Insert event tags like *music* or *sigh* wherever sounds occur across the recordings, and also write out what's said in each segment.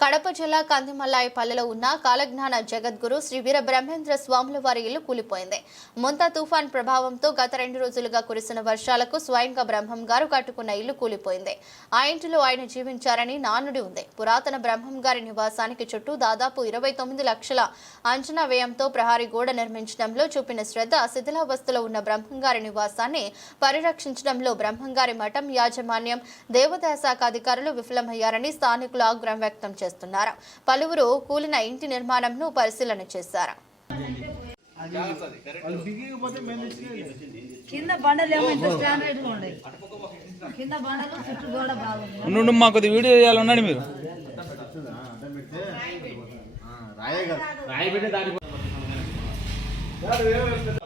కడప జిల్లా కందిమల్లాయపల్లెలో ఉన్న కాలజ్ఞాన జగద్గురు శ్రీ వీర బ్రహ్మేంద్ర స్వాముల వారి ఇల్లు కూలిపోయింది. ముంతా తుఫాన్ ప్రభావంతో గత రెండు రోజులుగా కురిసిన వర్షాలకు స్వయంగా బ్రహ్మం గారు కట్టుకున్న ఇల్లు కూలిపోయింది. ఆ ఇంటిలో ఆయన జీవించారని నానుడి ఉంది. పురాతన బ్రహ్మం గారి నివాసానికి చుట్టూ దాదాపు ఇరవై తొమ్మిది లక్షల అంచనా వ్యయంతో ప్రహారీ గోడ నిర్మించడంలో చూపిన శ్రద్ధ శిథిలావస్థలో ఉన్న బ్రహ్మం గారి నివాసాన్ని పరిరక్షించడంలో బ్రహ్మం గారి మఠం యాజమాన్యం దేవాదాయ శాఖ అధికారులు విఫలమయ్యారని స్థానికులు ఆగ్రహం వ్యక్తం చేశారు. చేస్తున్నారు. పలువురు కూలిన ఇంటి నిర్మాణంను పరిశీలన చేశారు. కింద బండలు ఏమో ఇంత స్టాండర్డ్గా ఉన్నాయి కింద బండలు చుట్టూ గోడ బాగుంది. ఉండు మా కొద్ది వీడియో చేయాలన్నాడు మీరు. ఇల్లు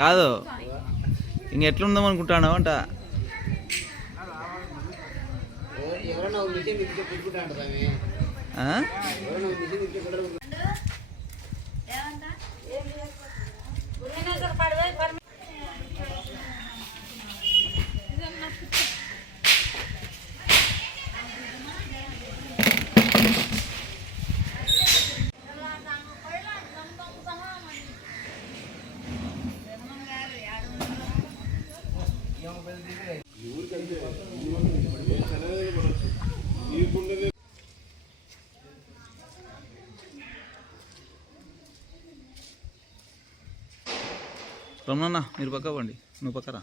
కాదు. ఇంక ఎట్లుందాం అనుకుంటాను అంట. ఎవరైనా రమణన్న మీరు పక్క పండి. నువ్వు పక్కరా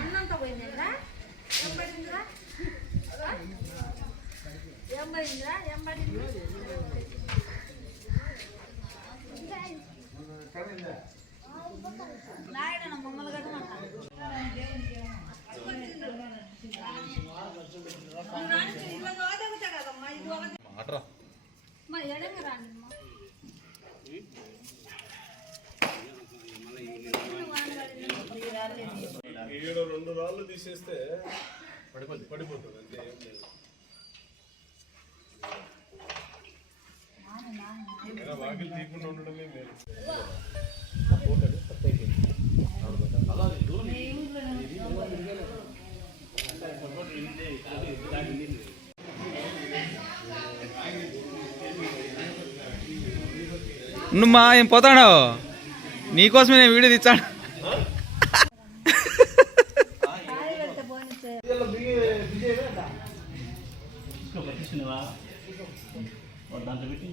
అన్నంతా పోయిందిరా ఏం పడిందిరా మా ఎడంగా రాండి రెండు రాళ్ళు తీసేస్తే పడిపోతుంది పడిపోతుంది అంతే ఏం లేదు. నువ్వు మా ఏం పోతాడు నీకోసమే నేను వీడియో తెచ్చాను *laughs* దాంట్లో పెట్టి